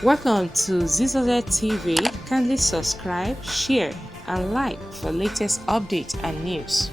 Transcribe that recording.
Welcome to ZZZ TV. Kindly subscribe, share, and like for latest updates and news.